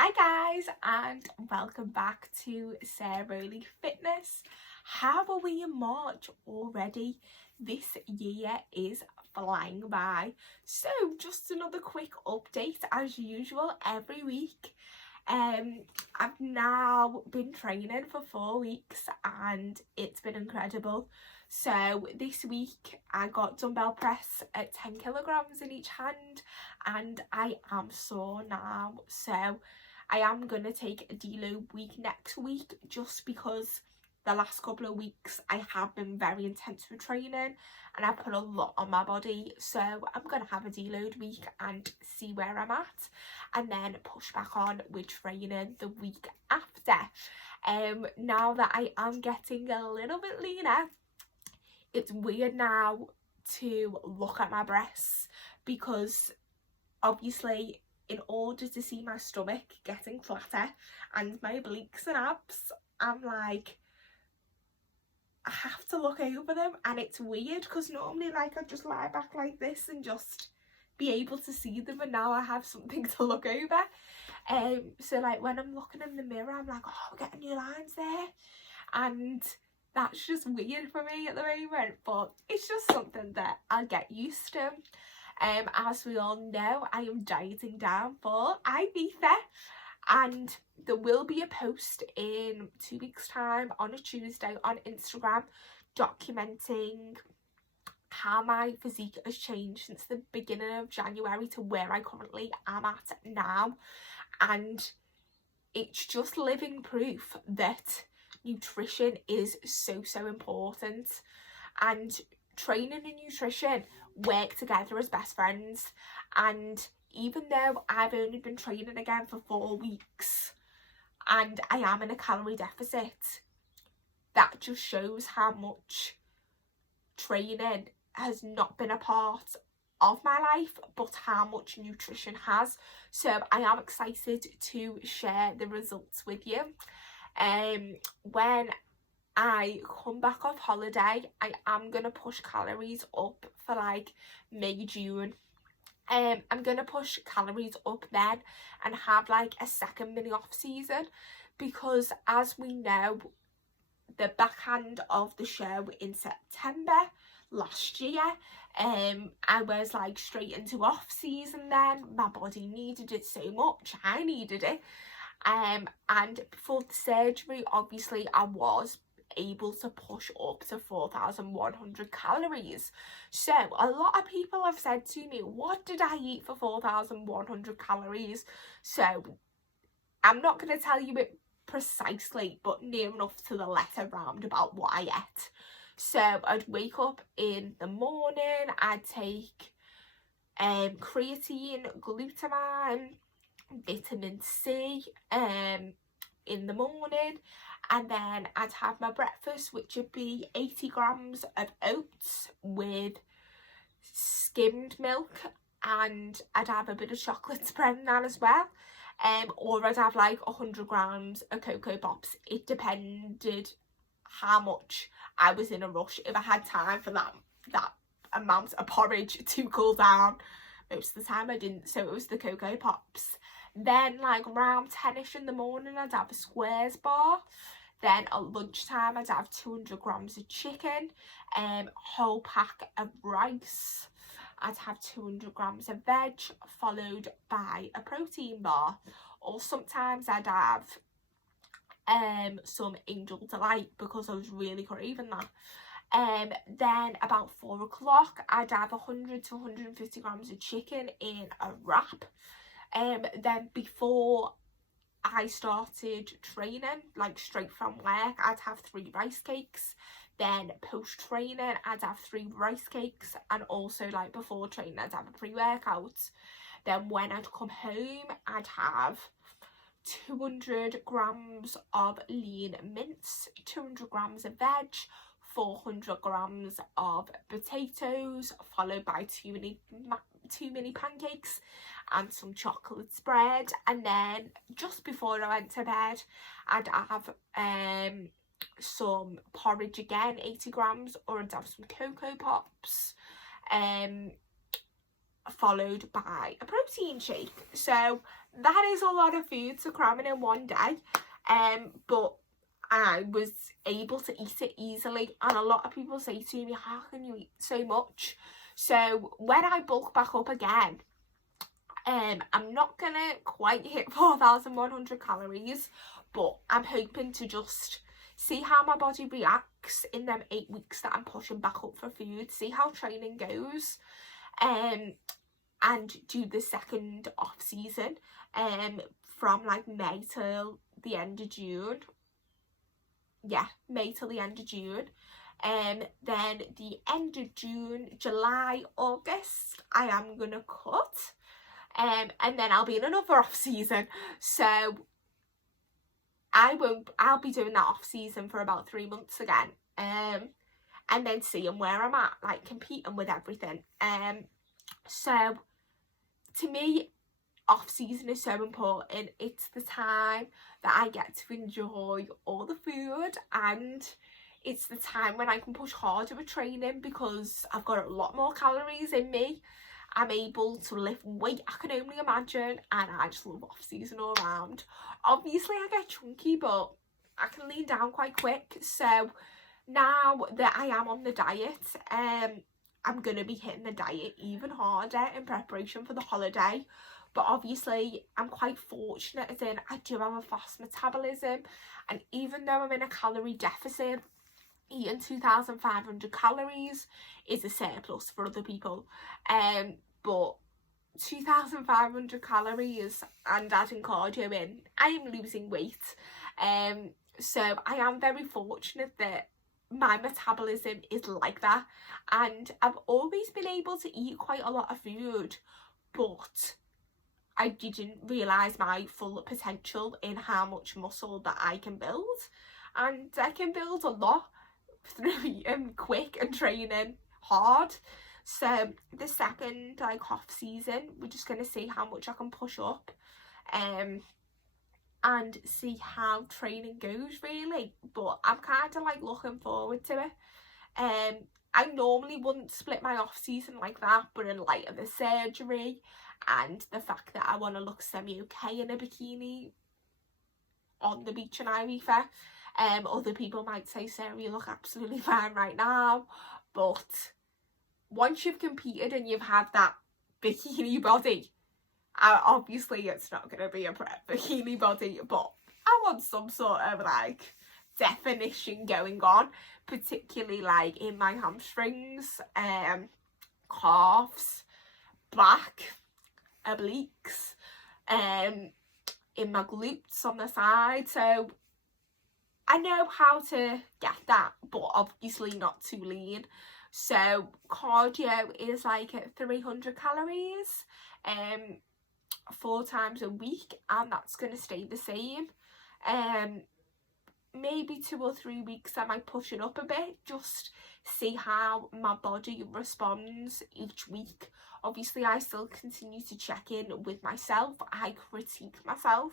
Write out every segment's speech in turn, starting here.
Hi guys, and welcome back to Sarah Rowley Fitness. How are we in March already? This year is flying by. So just another quick update as usual every week. I've now been training for 4 weeks and it's been incredible. So this week I got dumbbell press at 10 kilograms in each hand and I am sore now. So I am going to take a deload week next week just because the last couple of weeks I have been very intense with training and I put a lot on my body. So I'm going to have a deload week and see where I'm at and then push back on with training the week after. Now that I am getting a little bit leaner, it's weird now to look at my breasts because obviously in order to see my stomach getting flatter and my obliques and abs, I'm like, I have to look over them, and it's weird because normally like I just lie back like this and just be able to see them, and now I have something to look over. So like when I'm looking in the mirror I'm like, oh, I'm getting new lines there, and that's just weird for me at the moment, but it's just something that I'll get used to. As we all know, I am dieting down for Ibiza, and there will be a post in 2 weeks time on a Tuesday on Instagram documenting how my physique has changed since the beginning of January to where I currently am at now. And it's just living proof that nutrition is so important, and training and nutrition work together as best friends. And even though I've only been training again for 4 weeks and I am in a calorie deficit, that just shows how much training has not been a part of my life, but how much nutrition has. So I am excited to share the results with you. When I come back off holiday, I am going to push calories up for like May, June. I'm going to push calories up then and have like a second mini off season, because as we know, the backhand of the show in September last year, I was like straight into off season then. My body needed it so much, I needed it. And before the surgery, obviously I was able to push up to 4,100 calories. So a lot of people have said to me, what did I eat for 4,100 calories? So I'm not going to tell you it precisely, but near enough to the letter round about what I ate. So I'd wake up in the morning, I'd take creatine, glutamine, vitamin C in the morning, and then I'd have my breakfast, which would be 80 grams of oats with skimmed milk, and I'd have a bit of chocolate spread in that as well. Or I'd have like 100 grams of Cocoa Pops. It depended how much I was in a rush. If I had time for that amount of porridge to cool down, most of the time I didn't, so it was the Cocoa Pops. Then like around 10ish in the morning I'd have a Squares bar. Then at lunchtime I'd have 200 grams of chicken, whole pack of rice. I'd have 200 grams of veg, followed by a protein bar. Or sometimes I'd have some Angel Delight because I was really craving that. Then about 4 o'clock I'd have 100 to 150 grams of chicken in a wrap. Then before I started training, like straight from work, I'd have 3 rice cakes. Then post training I'd have 3 rice cakes, and also like before training I'd have a pre-workout. Then when I'd come home I'd have 200 grams of lean mince, 200 grams of veg, 400 grams of potatoes, followed by 2 mini pancakes and some chocolate spread. And then just before I went to bed I'd have some porridge again, 80 grams, or I'd have some Cocoa Pops, followed by a protein shake. So that is a lot of food to cram in one day, but I was able to eat it easily, and a lot of people say to me, how can you eat so much? So when I bulk back up again, I'm not gonna quite hit 4,100 calories, but I'm hoping to just see how my body reacts in them 8 weeks that I'm pushing back up for food, see how training goes, and do the second off season from like May till the end of June. Yeah, May till the end of June. Then the end of June, July, August, I am gonna cut, and then I'll be in another off season. So I'll be doing that off season for about 3 months again, and then seeing where I'm at, like competing with everything. So to me, off season is so important. It's the time that I get to enjoy all the food, and it's the time when I can push harder with training because I've got a lot more calories in me. I'm able to lift weight I can only imagine, and I just love off season all around. Obviously I get chunky, but I can lean down quite quick. So now that I am on the diet, I'm gonna be hitting the diet even harder in preparation for the holiday. But obviously I'm quite fortunate, as in I do have a fast metabolism, and even though I'm in a calorie deficit, eating 2,500 calories is a surplus for other people. But 2,500 calories and adding cardio in, I am losing weight. So I am very fortunate that my metabolism is like that, and I've always been able to eat quite a lot of food, but I didn't realise my full potential in how much muscle that I can build, and I can build a lot through eating quick and training hard. So the second like off season, we're just going to see how much I can push up, and see how training goes really. But I'm kind of like looking forward to it. I normally wouldn't split my off season like that, but in light of the surgery and the fact that I want to look semi-okay in a bikini on the beach in Ibiza, other people might say, Sarah, you look absolutely fine right now. But once you've competed and you've had that bikini body, obviously it's not going to be a prep bikini body, but I want some sort of like definition going on, particularly like in my hamstrings, calves, back, obliques, in my glutes on the side. So I know how to get that, but obviously not too lean. So cardio is like at 300 calories 4 times a week, and that's going to stay the same. Maybe 2 or 3 weeks I might push it up a bit, just see how my body responds each week. Obviously I still continue to check in with myself, I critique myself.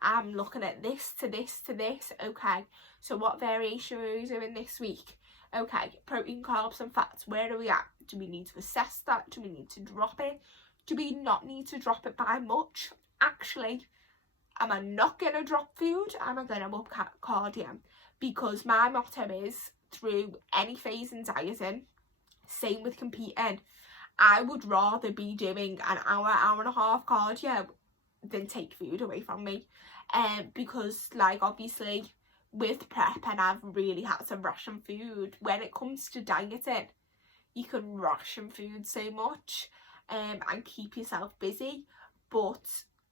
I'm looking at this to this to this. Okay, so what variation are we doing this week? Okay, protein, carbs and fats, where are we at? Do we need to assess that? Do we need to drop it? Do we not need to drop it by much? Actually, am I not going to drop food? Am I going to up cardio? Because my motto is, through any phase in dieting, same with competing, I would rather be doing an hour, hour and a half cardio than take food away from me. Because like obviously with prep, and I've really had to ration food. When it comes to dieting, you can ration food so much and keep yourself busy, but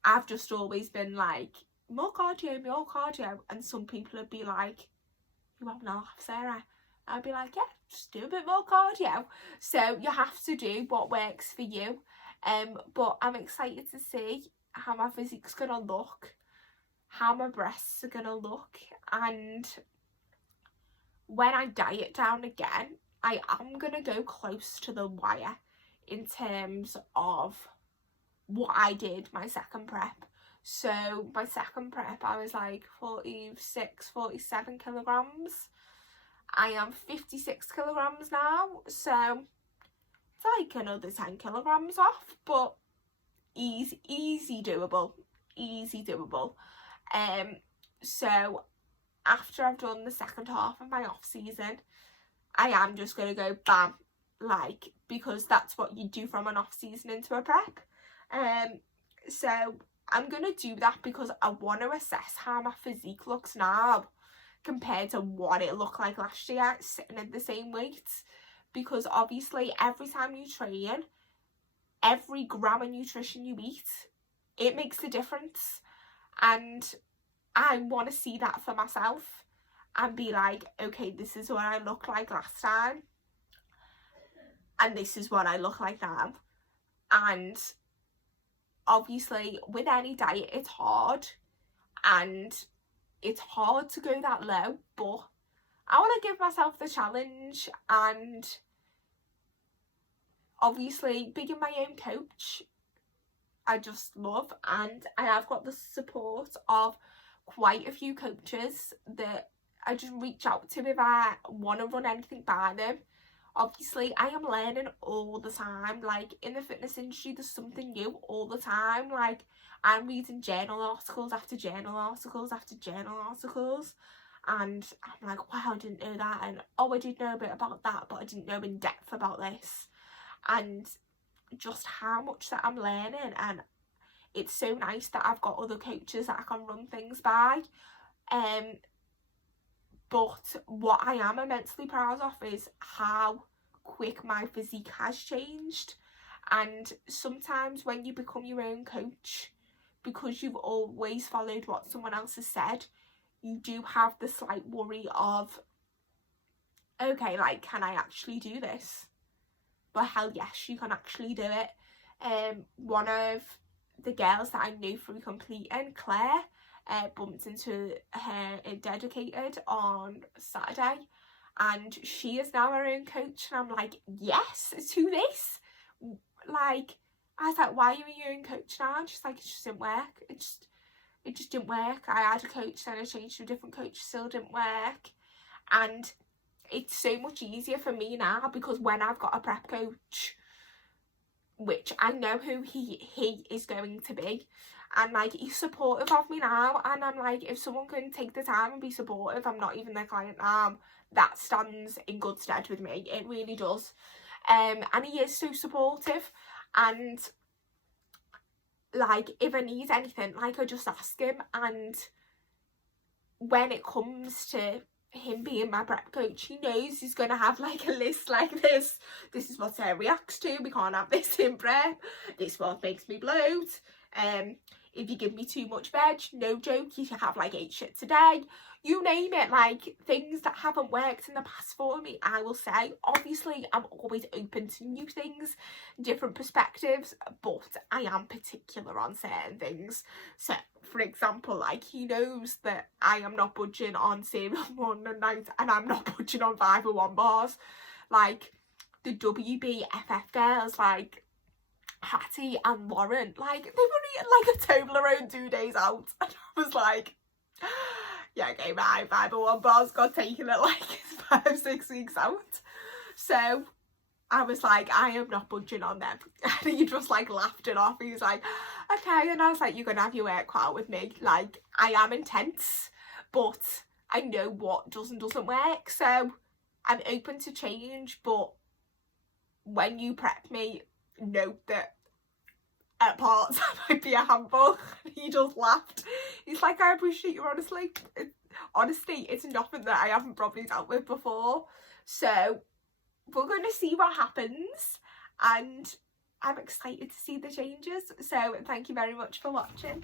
I've just always been like, more cardio, and some people would be like, you have no laugh, Sarah. I'd be like, yeah, just do a bit more cardio. So you have to do what works for you. But I'm excited to see how my physique's gonna look, how my breasts are gonna look, and when I diet down again, I am gonna go close to the wire in terms of what I did my second prep. So my second prep, I was like 46, 47 kilograms. I am 56 kilograms now, so it's like another 10 kilograms off, but easy doable. easy doable. So after I've done the second half of my off season, I am just going to go bam, like, because that's what you do from an off season into a prep. So I'm going to do that because I want to assess how my physique looks now compared to what it looked like last year, sitting at the same weight. Because obviously every time you train, every gram of nutrition you eat, it makes a difference. And I want to see that for myself and be like, okay, this is what I looked like last time, and this is what I look like now. And obviously with any diet, it's hard, and it's hard to go that low, but I want to give myself the challenge. And obviously being my own coach, I just love, and I have got the support of quite a few coaches that I just reach out to if I want to run anything by them. Obviously I am learning all the time, like in the fitness industry there's something new all the time. Like I'm reading journal articles after journal articles after journal articles, and I'm like, wow, I didn't know that, and oh, I did know a bit about that, but I didn't know in depth about this. And just how much that I'm learning, and it's so nice that I've got other coaches that I can run things by. But what I am immensely proud of is how quick my physique has changed. And sometimes when you become your own coach, because you've always followed what someone else has said, you do have the slight worry of, okay, like, can I actually do this? But hell yes, you can actually do it. One of the girls that I knew from completing, Claire, bumped into her in Dedicated on Saturday, and she is now her own coach, and I'm like, yes to this. Like, I was like, why are you your own coach now? And she's like, it just didn't work. It just didn't work. I had a coach, then I changed to a different coach, still didn't work. And it's so much easier for me now, because when I've got a prep coach, which I know who he is going to be, and like, he's supportive of me now, and I'm like, if someone can take the time and be supportive, I'm not even their client now, that stands in good stead with me. It really does. And he is so supportive, and like, if I need anything, like, I just ask him. And when it comes to him being my prep coach, he knows he's going to have like a list like this. This is what Sarah reacts to. We can't have this in prep. This is what makes me bloat. If you give me too much veg, no joke, you should have like 8 shits a day. You name it, like things that haven't worked in the past for me, I will say. Obviously, I'm always open to new things, different perspectives, but I am particular on certain things. So, for example, like, he knows that I am not budging on cereal morning and night, and I'm not budging on 501 bars. Like, the WBFF girls, like Hattie and Lauren, like, they were eating like a Toblerone 2 days out, and I was like, yeah, okay, my 501 bars got taken at like 5-6 weeks out. So I was like, I am not budging on them. And he just like laughed it off. He was like, okay. And I was like, you're gonna have your work cut out with me. Like, I am intense, but I know what does and doesn't work. So I'm open to change, but when you prep me, note that at parts I might be a handful. He just laughed. He's like, I appreciate you, honestly. Honestly, it's nothing that I haven't probably dealt with before. So we're going to see what happens, and I'm excited to see the changes. So thank you very much for watching.